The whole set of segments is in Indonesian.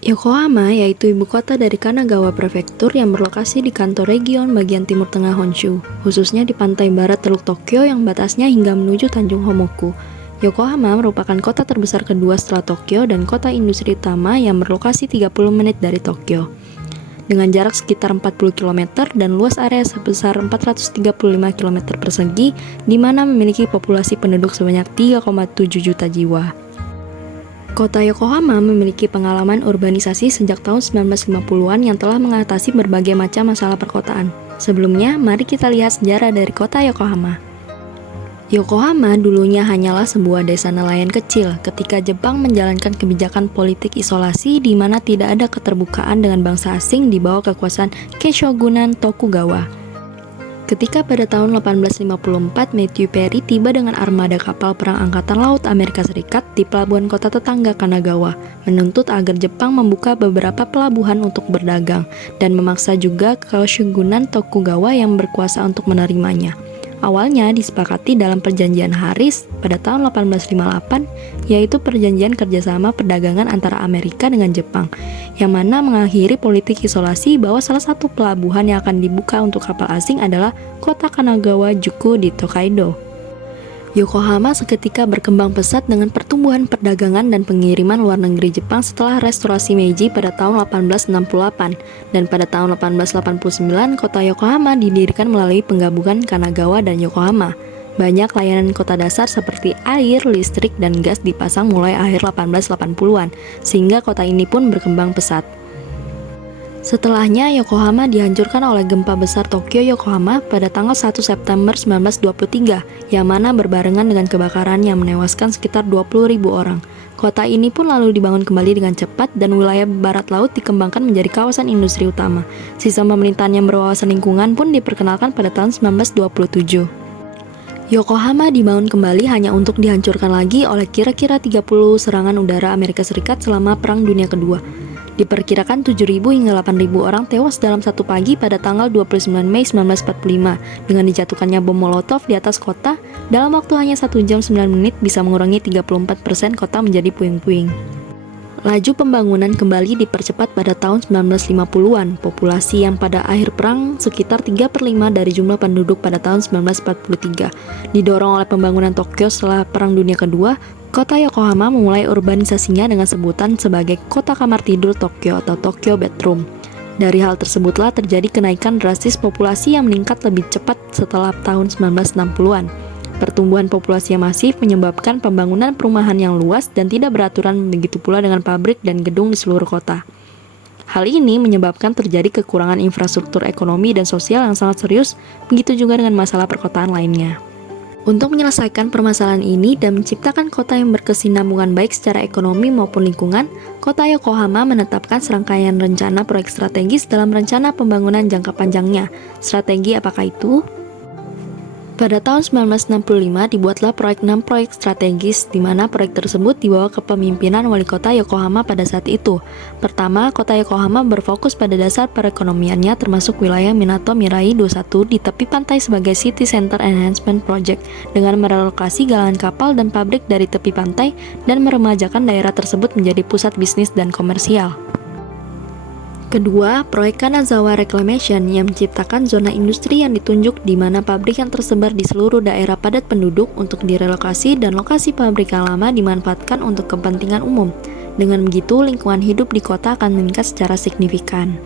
Yokohama yaitu ibu kota dari Kanagawa Prefektur yang berlokasi di kantor region bagian timur tengah Honshu, khususnya di pantai barat Teluk Tokyo yang batasnya hingga menuju Tanjung Homoku. Yokohama merupakan kota terbesar kedua setelah Tokyo dan kota industri utama yang berlokasi 30 menit dari Tokyo. Dengan jarak sekitar 40 km dan luas area sebesar 435 km persegi, di mana memiliki populasi penduduk sebanyak 3,7 juta jiwa. Kota Yokohama memiliki pengalaman urbanisasi sejak tahun 1950-an yang telah mengatasi berbagai macam masalah perkotaan. Sebelumnya, mari kita lihat sejarah dari kota Yokohama. Yokohama dulunya hanyalah sebuah desa nelayan kecil ketika Jepang menjalankan kebijakan politik isolasi di mana tidak ada keterbukaan dengan bangsa asing di bawah kekuasaan Keishogunan Tokugawa. Ketika pada tahun 1854 Matthew Perry tiba dengan armada kapal perang Angkatan Laut Amerika Serikat di pelabuhan kota tetangga Kanagawa, menuntut agar Jepang membuka beberapa pelabuhan untuk berdagang dan memaksa juga Keishogunan Tokugawa yang berkuasa untuk menerimanya. Awalnya disepakati dalam perjanjian Haris pada tahun 1858, yaitu perjanjian kerjasama perdagangan antara Amerika dengan Jepang, yang mana mengakhiri politik isolasi bahwa salah satu pelabuhan yang akan dibuka untuk kapal asing adalah kota Kanagawa Juku di Tokaido. Yokohama seketika berkembang pesat dengan pertumbuhan perdagangan dan pengiriman luar negeri Jepang setelah restorasi Meiji pada tahun 1868, dan pada tahun 1889 kota Yokohama didirikan melalui penggabungan Kanagawa dan Yokohama. Banyak layanan kota dasar seperti air, listrik, dan gas dipasang mulai akhir 1880-an, sehingga kota ini pun berkembang pesat. Setelahnya, Yokohama dihancurkan oleh gempa besar Tokyo Yokohama pada tanggal 1 September 1923, yang mana berbarengan dengan kebakaran yang menewaskan sekitar 20.000 orang. Kota ini pun lalu dibangun kembali dengan cepat dan wilayah barat laut dikembangkan menjadi kawasan industri utama. Sistem pemerintahan yang berwawasan lingkungan pun diperkenalkan pada tahun 1927. Yokohama dibangun kembali hanya untuk dihancurkan lagi oleh kira-kira 30 serangan udara Amerika Serikat selama Perang Dunia Kedua. Diperkirakan 7.000 hingga 8.000 orang tewas dalam satu pagi pada tanggal 29 Mei 1945 dengan dijatuhkannya bom Molotov di atas kota. Dalam waktu hanya 1 jam 9 menit bisa mengurangi 34% kota menjadi puing-puing. Laju pembangunan kembali dipercepat pada tahun 1950-an. Populasi yang pada akhir perang sekitar 3/5 dari jumlah penduduk pada tahun 1943. Didorong oleh pembangunan Tokyo setelah Perang Dunia Kedua, kota Yokohama memulai urbanisasinya dengan sebutan sebagai Kota Kamar Tidur Tokyo atau Tokyo Bedroom. Dari hal tersebutlah terjadi kenaikan drastis populasi yang meningkat lebih cepat setelah tahun 1960-an. Pertumbuhan populasi yang masif menyebabkan pembangunan perumahan yang luas dan tidak beraturan, begitu pula dengan pabrik dan gedung di seluruh kota. Hal ini menyebabkan terjadi kekurangan infrastruktur ekonomi dan sosial yang sangat serius, begitu juga dengan masalah perkotaan lainnya. Untuk menyelesaikan permasalahan ini dan menciptakan kota yang berkesinambungan baik secara ekonomi maupun lingkungan, kota Yokohama menetapkan serangkaian rencana proyek strategis dalam rencana pembangunan jangka panjangnya. Strategi apakah itu? Pada tahun 1965 dibuatlah proyek 6 proyek strategis, di mana proyek tersebut dibawa kepemimpinan wali kota Yokohama pada saat itu. Pertama, kota Yokohama berfokus pada dasar perekonomiannya termasuk wilayah Minato Mirai 21 di tepi pantai sebagai City Center Enhancement Project dengan merelokasi galangan kapal dan pabrik dari tepi pantai dan meremajakan daerah tersebut menjadi pusat bisnis dan komersial. Kedua, proyek Kanazawa Reclamation yang menciptakan zona industri yang ditunjuk di mana pabrik yang tersebar di seluruh daerah padat penduduk untuk direlokasi dan lokasi pabrik yang lama dimanfaatkan untuk kepentingan umum. Dengan begitu, lingkungan hidup di kota akan meningkat secara signifikan.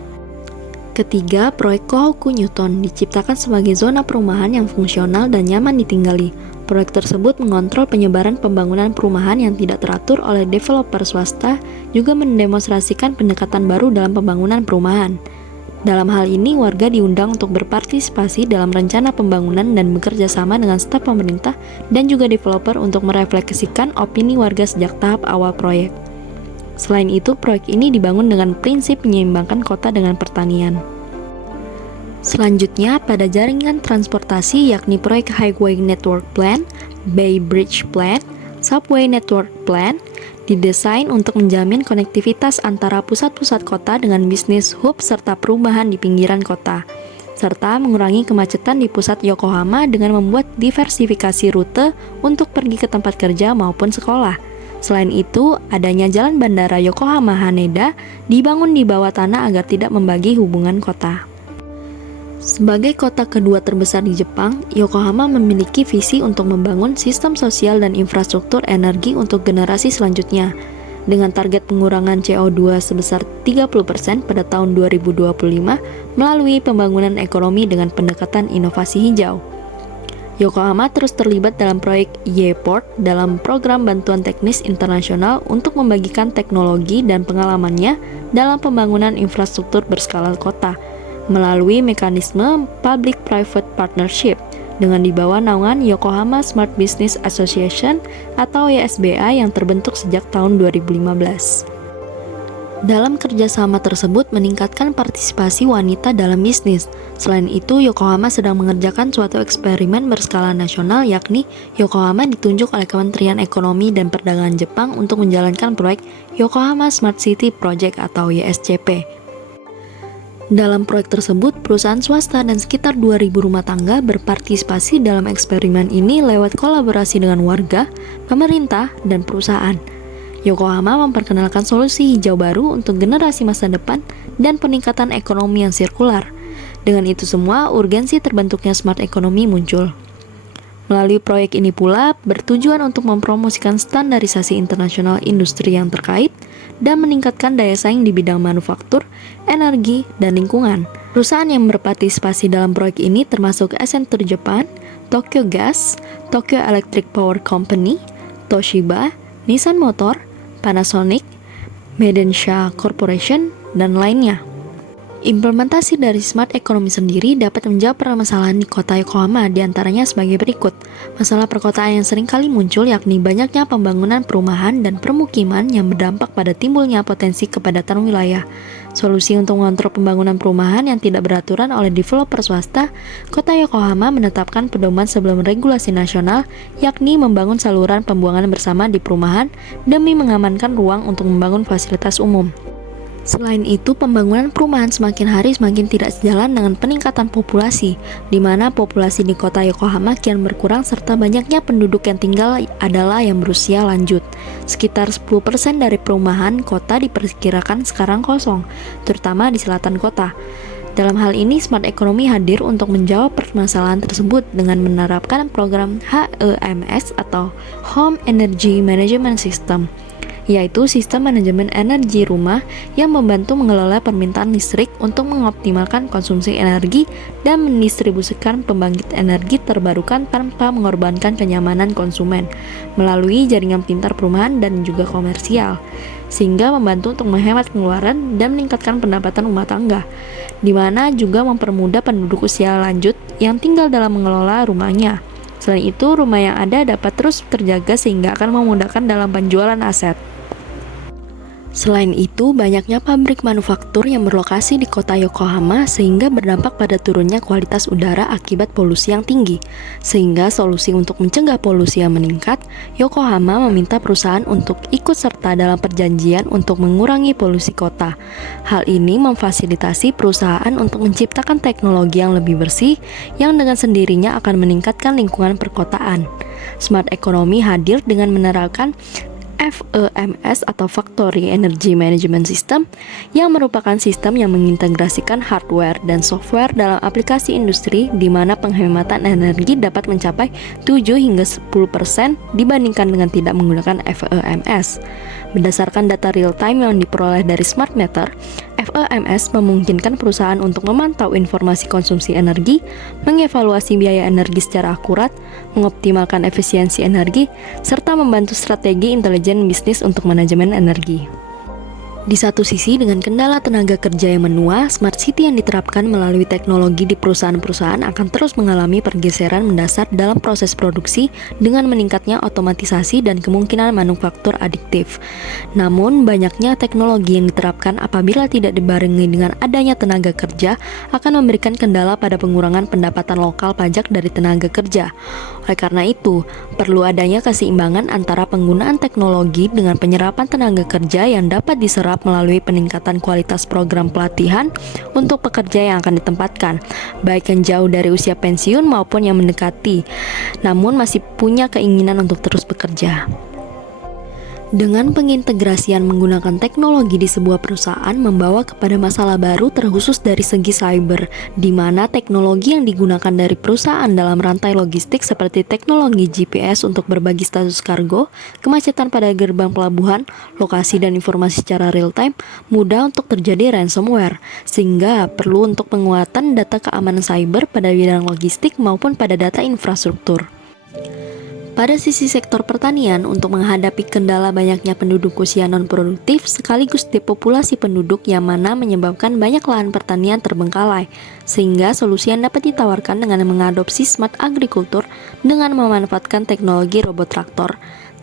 Ketiga, proyek Kohoku Newton diciptakan sebagai zona perumahan yang fungsional dan nyaman ditinggali. Proyek tersebut mengontrol penyebaran pembangunan perumahan yang tidak teratur oleh developer swasta, juga mendemonstrasikan pendekatan baru dalam pembangunan perumahan. Dalam hal ini, warga diundang untuk berpartisipasi dalam rencana pembangunan dan bekerja sama dengan staf pemerintah dan juga developer untuk merefleksikan opini warga sejak tahap awal proyek. Selain itu, proyek ini dibangun dengan prinsip menyeimbangkan kota dengan pertanian. Selanjutnya, pada jaringan transportasi yakni proyek Highway Network Plan, Bay Bridge Plan, Subway Network Plan, didesain untuk menjamin konektivitas antara pusat-pusat kota dengan bisnis hub serta perumahan di pinggiran kota, serta mengurangi kemacetan di pusat Yokohama dengan membuat diversifikasi rute untuk pergi ke tempat kerja maupun sekolah. Selain itu, adanya jalan bandara Yokohama Haneda dibangun di bawah tanah agar tidak membagi hubungan kota. Sebagai kota kedua terbesar di Jepang, Yokohama memiliki visi untuk membangun sistem sosial dan infrastruktur energi untuk generasi selanjutnya, dengan target pengurangan CO2 sebesar 30% pada tahun 2025 melalui pembangunan ekonomi dengan pendekatan inovasi hijau. Yokohama terus terlibat dalam proyek Y-Port dalam program bantuan teknis internasional untuk membagikan teknologi dan pengalamannya dalam pembangunan infrastruktur berskala kota melalui mekanisme Public-Private Partnership dengan di bawah naungan Yokohama Smart Business Association atau YSBA yang terbentuk sejak tahun 2015. Dalam kerjasama tersebut meningkatkan partisipasi wanita dalam bisnis. Selain itu, Yokohama sedang mengerjakan suatu eksperimen berskala nasional, yakni Yokohama ditunjuk oleh Kementerian Ekonomi dan Perdagangan Jepang untuk menjalankan proyek Yokohama Smart City Project atau YSCP. Dalam proyek tersebut, perusahaan swasta dan sekitar 2.000 rumah tangga berpartisipasi dalam eksperimen ini lewat kolaborasi dengan warga, pemerintah, dan perusahaan. Yokohama memperkenalkan solusi hijau baru untuk generasi masa depan dan peningkatan ekonomi yang sirkular. Dengan itu semua, urgensi terbentuknya smart economy muncul. Melalui proyek ini pula bertujuan untuk mempromosikan standarisasi internasional industri yang terkait dan meningkatkan daya saing di bidang manufaktur, energi, dan lingkungan. Perusahaan yang berpartisipasi dalam proyek ini termasuk Accenture Japan, Tokyo Gas, Tokyo Electric Power Company, Toshiba, Nissan Motor, Panasonic, Meidensha Corporation, dan lainnya. Implementasi dari smart economy sendiri dapat menjawab permasalahan di kota Yokohama, diantaranya sebagai berikut. Masalah perkotaan yang sering kali muncul yakni banyaknya pembangunan perumahan dan permukiman yang berdampak pada timbulnya potensi kepadatan wilayah. Solusi untuk mengontrol pembangunan perumahan yang tidak beraturan oleh developer swasta, kota Yokohama menetapkan pedoman sebelum regulasi nasional, yakni membangun saluran pembuangan bersama di perumahan demi mengamankan ruang untuk membangun fasilitas umum. Selain itu, pembangunan perumahan semakin hari semakin tidak sejalan dengan peningkatan populasi, di mana populasi di kota Yokohama kian berkurang serta banyaknya penduduk yang tinggal adalah yang berusia lanjut. Sekitar 10% dari perumahan kota diperkirakan sekarang kosong, terutama di selatan kota. Dalam hal ini, smart economy hadir untuk menjawab permasalahan tersebut dengan menerapkan program HEMS atau Home Energy Management System, yaitu sistem manajemen energi rumah yang membantu mengelola permintaan listrik untuk mengoptimalkan konsumsi energi dan mendistribusikan pembangkit energi terbarukan tanpa mengorbankan kenyamanan konsumen melalui jaringan pintar perumahan dan juga komersial, sehingga membantu untuk menghemat pengeluaran dan meningkatkan pendapatan rumah tangga, di mana juga mempermudah penduduk usia lanjut yang tinggal dalam mengelola rumahnya. Selain itu, rumah yang ada dapat terus terjaga sehingga akan memudahkan dalam penjualan aset. Selain itu, banyaknya pabrik manufaktur yang berlokasi di kota Yokohama sehingga berdampak pada turunnya kualitas udara akibat polusi yang tinggi. Sehingga solusi untuk mencegah polusi yang meningkat, Yokohama meminta perusahaan untuk ikut serta dalam perjanjian untuk mengurangi polusi kota. Hal ini memfasilitasi perusahaan untuk menciptakan teknologi yang lebih bersih yang dengan sendirinya akan meningkatkan lingkungan perkotaan. Smart economy hadir dengan menerapkan FEMS atau Factory Energy Management System yang merupakan sistem yang mengintegrasikan hardware dan software dalam aplikasi industri di mana penghematan energi dapat mencapai 7 hingga 10% dibandingkan dengan tidak menggunakan FEMS. Berdasarkan data real-time yang diperoleh dari smart meter, FEMS memungkinkan perusahaan untuk memantau informasi konsumsi energi, mengevaluasi biaya energi secara akurat, mengoptimalkan efisiensi energi, serta membantu strategi intelijen bisnis untuk manajemen energi. Di satu sisi, dengan kendala tenaga kerja yang menua, smart city yang diterapkan melalui teknologi di perusahaan-perusahaan akan terus mengalami pergeseran mendasar dalam proses produksi dengan meningkatnya otomatisasi dan kemungkinan manufaktur adiktif. Namun, banyaknya teknologi yang diterapkan apabila tidak dibarengi dengan adanya tenaga kerja akan memberikan kendala pada pengurangan pendapatan lokal pajak dari tenaga kerja. Oleh karena itu, perlu adanya keseimbangan antara penggunaan teknologi dengan penyerapan tenaga kerja yang dapat diserap melalui peningkatan kualitas program pelatihan untuk pekerja yang akan ditempatkan, baik yang jauh dari usia pensiun maupun yang mendekati, namun masih punya keinginan untuk terus bekerja. Dengan pengintegrasian menggunakan teknologi di sebuah perusahaan membawa kepada masalah baru terkhusus dari segi cyber, di mana teknologi yang digunakan dari perusahaan dalam rantai logistik seperti teknologi GPS untuk berbagi status kargo, kemacetan pada gerbang pelabuhan, lokasi dan informasi secara real-time, mudah untuk terjadi ransomware, sehingga perlu untuk penguatan data keamanan cyber pada bidang logistik maupun pada data infrastruktur. Pada sisi sektor pertanian, untuk menghadapi kendala banyaknya penduduk usia non-produktif sekaligus depopulasi penduduk yang mana menyebabkan banyak lahan pertanian terbengkalai, sehingga solusi yang dapat ditawarkan dengan mengadopsi smart agriculture dengan memanfaatkan teknologi robot traktor,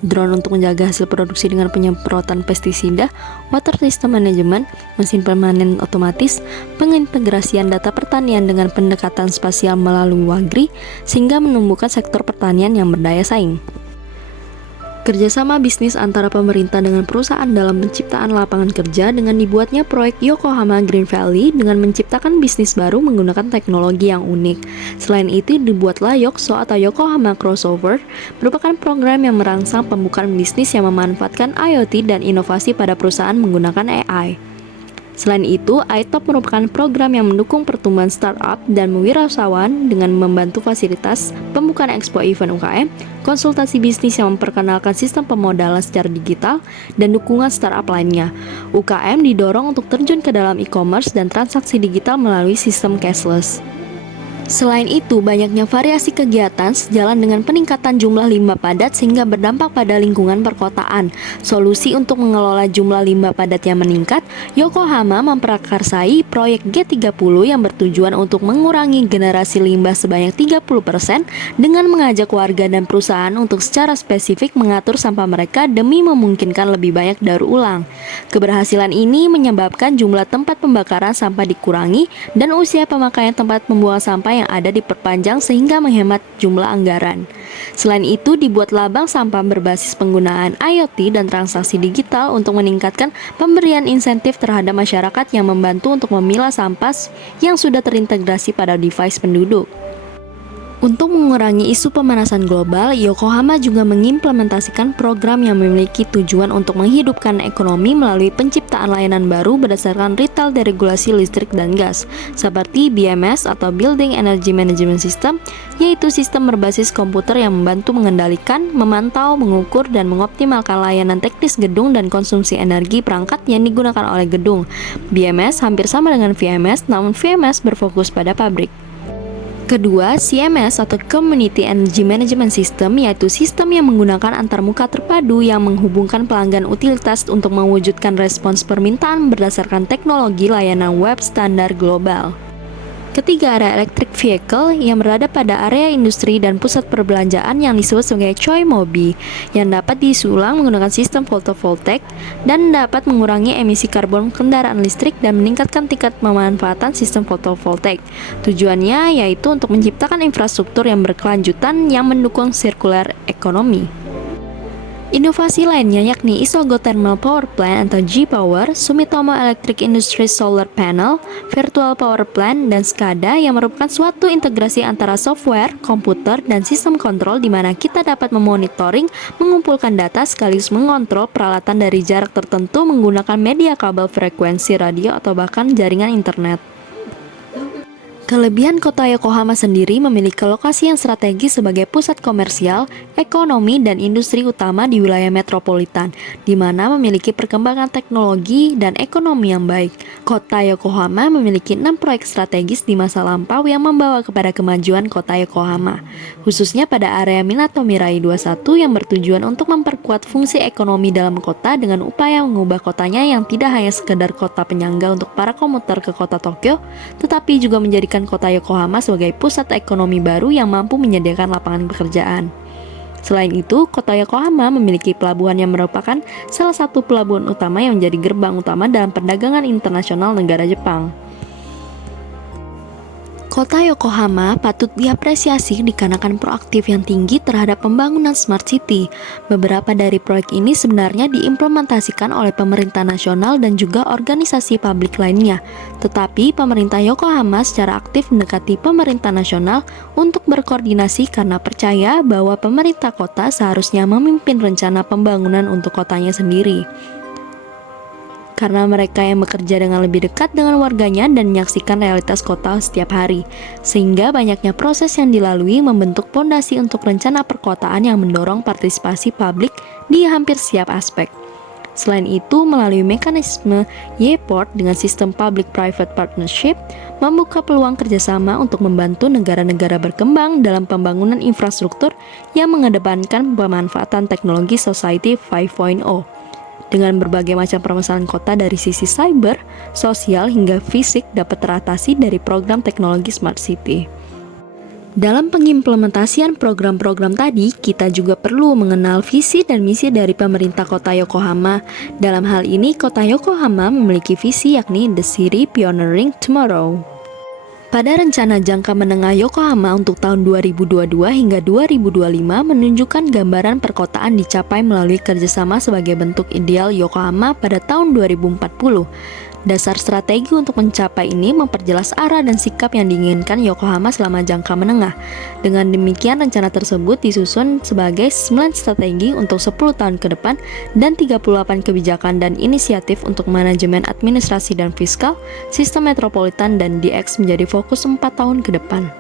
drone untuk menjaga hasil produksi dengan penyemprotan pestisida, water system management, mesin permanen otomatis, pengintegrasian data pertanian dengan pendekatan spasial melalui Wagri, sehingga menumbuhkan sektor pertanian yang berdaya saing. Kerjasama bisnis antara pemerintah dengan perusahaan dalam penciptaan lapangan kerja dengan dibuatnya proyek Yokohama Green Valley dengan menciptakan bisnis baru menggunakan teknologi yang unik. Selain itu dibuatlah YOXO atau Yokohama Crossover, merupakan program yang merangsang pembukaan bisnis yang memanfaatkan IoT dan inovasi pada perusahaan menggunakan AI. Selain itu, iTop merupakan program yang mendukung pertumbuhan startup dan mewirausahaan dengan membantu fasilitas pembukaan expo event UKM, konsultasi bisnis yang memperkenalkan sistem pemodalan secara digital, dan dukungan startup lainnya. UKM didorong untuk terjun ke dalam e-commerce dan transaksi digital melalui sistem cashless. Selain itu, banyaknya variasi kegiatan sejalan dengan peningkatan jumlah limbah padat sehingga berdampak pada lingkungan perkotaan. Solusi untuk mengelola jumlah limbah padat yang meningkat, Yokohama memprakarsai proyek G30 yang bertujuan untuk mengurangi generasi limbah sebanyak 30% dengan mengajak warga dan perusahaan untuk secara spesifik mengatur sampah mereka demi memungkinkan lebih banyak daur ulang. Keberhasilan ini menyebabkan jumlah tempat pembakaran sampah dikurangi dan usia pemakaian tempat pembuangan sampah yang ada diperpanjang sehingga menghemat jumlah anggaran. Selain itu, dibuatlah bank sampah berbasis penggunaan IoT dan transaksi digital untuk meningkatkan pemberian insentif terhadap masyarakat yang membantu untuk memilah sampah yang sudah terintegrasi pada device penduduk. Untuk mengurangi isu pemanasan global, Yokohama juga mengimplementasikan program yang memiliki tujuan untuk menghidupkan ekonomi melalui penciptaan layanan baru berdasarkan retail deregulasi listrik dan gas, seperti BMS atau Building Energy Management System, yaitu sistem berbasis komputer yang membantu mengendalikan, memantau, mengukur, dan mengoptimalkan layanan teknis gedung dan konsumsi energi perangkat yang digunakan oleh gedung. BMS hampir sama dengan VMS, namun VMS berfokus pada pabrik. Kedua, CMS atau Community Energy Management System, yaitu sistem yang menggunakan antarmuka terpadu yang menghubungkan pelanggan utilitas untuk mewujudkan respons permintaan berdasarkan teknologi layanan web standar global. Ketiga, area electric vehicle yang berada pada area industri dan pusat perbelanjaan yang disebut sebagai Choi Mobi, yang dapat diisi ulang menggunakan sistem photovoltaik dan dapat mengurangi emisi karbon kendaraan listrik dan meningkatkan tingkat pemanfaatan sistem photovoltaik. Tujuannya yaitu untuk menciptakan infrastruktur yang berkelanjutan yang mendukung circular economy. Inovasi lainnya yakni Isogo Thermal Power Plant atau G-Power, Sumitomo Electric Industries Solar Panel, Virtual Power Plant, dan SCADA yang merupakan suatu integrasi antara software, komputer, dan sistem kontrol di mana kita dapat memonitoring, mengumpulkan data sekaligus mengontrol peralatan dari jarak tertentu menggunakan media kabel frekuensi radio atau bahkan jaringan internet. Kelebihan kota Yokohama sendiri memiliki lokasi yang strategis sebagai pusat komersial, ekonomi, dan industri utama di wilayah metropolitan, di mana memiliki perkembangan teknologi dan ekonomi yang baik. Kota Yokohama memiliki 6 proyek strategis di masa lampau yang membawa kepada kemajuan kota Yokohama, khususnya pada area Minato Mirai 21 yang bertujuan untuk memperkuat fungsi ekonomi dalam kota dengan upaya mengubah kotanya yang tidak hanya sekedar kota penyangga untuk para komuter ke kota Tokyo, tetapi juga menjadikan kota Yokohama sebagai pusat ekonomi baru yang mampu menyediakan lapangan pekerjaan. Selain itu, kota Yokohama memiliki pelabuhan yang merupakan salah satu pelabuhan utama yang menjadi gerbang utama dalam perdagangan internasional negara Jepang. Kota Yokohama patut diapresiasi dikarenakan proaktif yang tinggi terhadap pembangunan Smart City. Beberapa dari proyek ini sebenarnya diimplementasikan oleh pemerintah nasional dan juga organisasi publik lainnya. Tetapi pemerintah Yokohama secara aktif mendekati pemerintah nasional untuk berkoordinasi karena percaya bahwa pemerintah kota seharusnya memimpin rencana pembangunan untuk kotanya sendiri. Karena mereka yang bekerja dengan lebih dekat dengan warganya dan menyaksikan realitas kota setiap hari, sehingga banyaknya proses yang dilalui membentuk pondasi untuk rencana perkotaan yang mendorong partisipasi publik di hampir setiap aspek. Selain itu, melalui mekanisme Y-Port dengan sistem Public-Private Partnership, membuka peluang kerjasama untuk membantu negara-negara berkembang dalam pembangunan infrastruktur yang mengedepankan pemanfaatan teknologi Society 5.0. Dengan berbagai macam permasalahan kota dari sisi cyber, sosial, hingga fisik dapat teratasi dari program teknologi Smart City. Dalam pengimplementasian program-program tadi, kita juga perlu mengenal visi dan misi dari pemerintah kota Yokohama. Dalam hal ini, kota Yokohama memiliki visi yakni The City Pioneering Tomorrow. Pada rencana jangka menengah Yokohama untuk tahun 2022 hingga 2025 menunjukkan gambaran perkotaan dicapai melalui kerjasama sebagai bentuk ideal Yokohama pada tahun 2040. Dasar strategi untuk mencapai ini memperjelas arah dan sikap yang diinginkan Yokohama selama jangka menengah. Dengan demikian, rencana tersebut disusun sebagai 9 strategi untuk 10 tahun ke depan dan 38 kebijakan dan inisiatif untuk manajemen administrasi dan fiskal, sistem metropolitan dan DX menjadi fokus 4 tahun ke depan.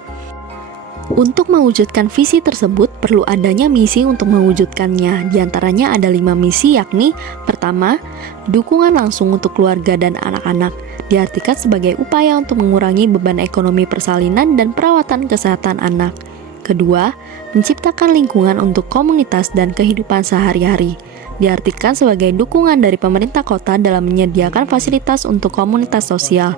Untuk mewujudkan visi tersebut, perlu adanya misi untuk mewujudkannya. Di antaranya ada 5 misi, yakni pertama, dukungan langsung untuk keluarga dan anak-anak, diartikan sebagai upaya untuk mengurangi beban ekonomi persalinan dan perawatan kesehatan anak. Kedua, menciptakan lingkungan untuk komunitas dan kehidupan sehari-hari, diartikan sebagai dukungan dari pemerintah kota dalam menyediakan fasilitas untuk komunitas sosial.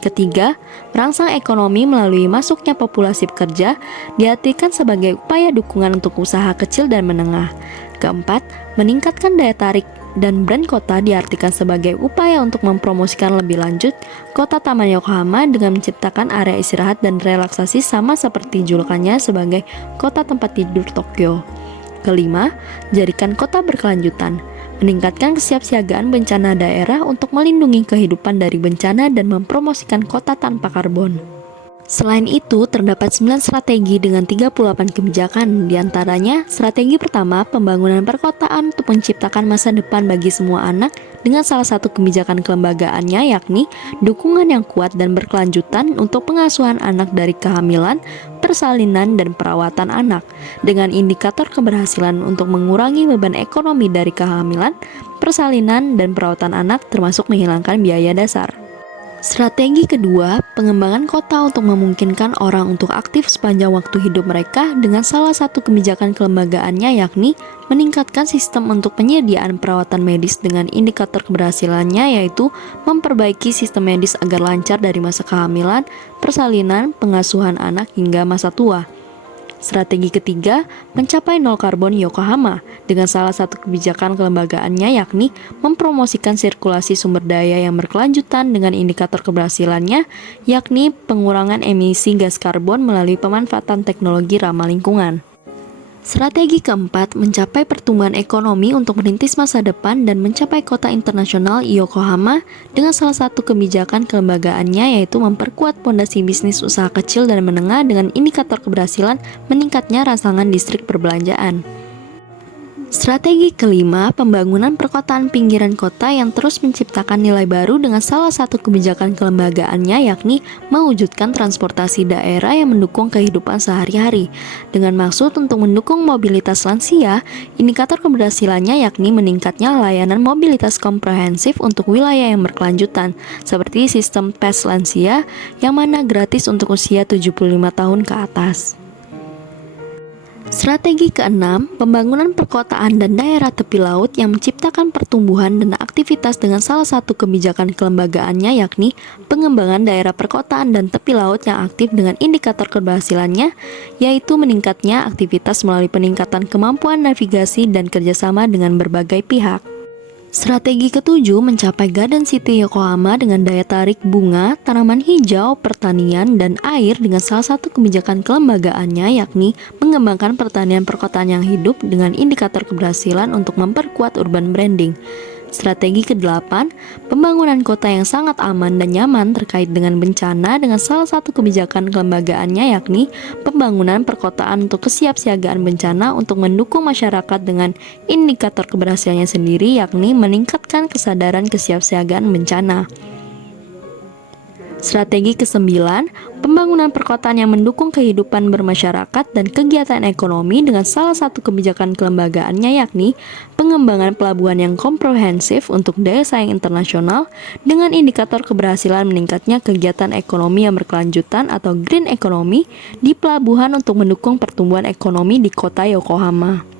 Ketiga, merangsang ekonomi melalui masuknya populasi pekerja, diartikan sebagai upaya dukungan untuk usaha kecil dan menengah. Keempat, meningkatkan daya tarik dan brand kota, diartikan sebagai upaya untuk mempromosikan lebih lanjut kota Taman Yokohama dengan menciptakan area istirahat dan relaksasi sama seperti julukannya sebagai kota tempat tidur Tokyo. Kelima, jadikan kota berkelanjutan, meningkatkan kesiapsiagaan bencana daerah untuk melindungi kehidupan dari bencana dan mempromosikan kota tanpa karbon. Selain itu, terdapat 9 strategi dengan 38 kebijakan. Di antaranya, strategi pertama, pembangunan perkotaan untuk menciptakan masa depan bagi semua anak dengan salah satu kebijakan kelembagaannya yakni dukungan yang kuat dan berkelanjutan untuk pengasuhan anak dari kehamilan, persalinan, dan perawatan anak dengan indikator keberhasilan untuk mengurangi beban ekonomi dari kehamilan, persalinan, dan perawatan anak termasuk menghilangkan biaya dasar. Strategi kedua, pengembangan kota untuk memungkinkan orang untuk aktif sepanjang waktu hidup mereka dengan salah satu kebijakan kelembagaannya yakni meningkatkan sistem untuk penyediaan perawatan medis dengan indikator keberhasilannya yaitu memperbaiki sistem medis agar lancar dari masa kehamilan, persalinan, pengasuhan anak hingga masa tua. Strategi ketiga, mencapai nol karbon Yokohama dengan salah satu kebijakan kelembagaannya yakni mempromosikan sirkulasi sumber daya yang berkelanjutan dengan indikator keberhasilannya yakni pengurangan emisi gas karbon melalui pemanfaatan teknologi ramah lingkungan. Strategi keempat, mencapai pertumbuhan ekonomi untuk merintis masa depan dan mencapai kota internasional Yokohama dengan salah satu kebijakan kelembagaannya yaitu memperkuat pondasi bisnis usaha kecil dan menengah dengan indikator keberhasilan meningkatnya rangsangan distrik perbelanjaan. Strategi kelima, pembangunan perkotaan pinggiran kota yang terus menciptakan nilai baru dengan salah satu kebijakan kelembagaannya yakni mewujudkan transportasi daerah yang mendukung kehidupan sehari-hari. Dengan maksud untuk mendukung mobilitas lansia, indikator keberhasilannya yakni meningkatnya layanan mobilitas komprehensif untuk wilayah yang berkelanjutan, seperti sistem PES lansia yang mana gratis untuk usia 75 tahun ke atas. Strategi keenam, pembangunan perkotaan dan daerah tepi laut yang menciptakan pertumbuhan dan aktivitas dengan salah satu kebijakan kelembagaannya yakni pengembangan daerah perkotaan dan tepi laut yang aktif dengan indikator keberhasilannya yaitu meningkatnya aktivitas melalui peningkatan kemampuan navigasi dan kerjasama dengan berbagai pihak. Strategi ketujuh mencapai Garden City Yokohama dengan daya tarik bunga, tanaman hijau, pertanian, dan air dengan salah satu kebijakan kelembagaannya yakni mengembangkan pertanian perkotaan yang hidup dengan indikator keberhasilan untuk memperkuat urban branding. Strategi ke-8, pembangunan kota yang sangat aman dan nyaman terkait dengan bencana dengan salah satu kebijakan kelembagaannya yakni pembangunan perkotaan untuk kesiapsiagaan bencana untuk mendukung masyarakat dengan indikator keberhasilannya sendiri yakni meningkatkan kesadaran kesiapsiagaan bencana. Strategi ke-9, pembangunan perkotaan yang mendukung kehidupan bermasyarakat dan kegiatan ekonomi dengan salah satu kebijakan kelembagaannya yakni pengembangan pelabuhan yang komprehensif untuk daya saing internasional dengan indikator keberhasilan meningkatnya kegiatan ekonomi yang berkelanjutan atau green economy di pelabuhan untuk mendukung pertumbuhan ekonomi di kota Yokohama.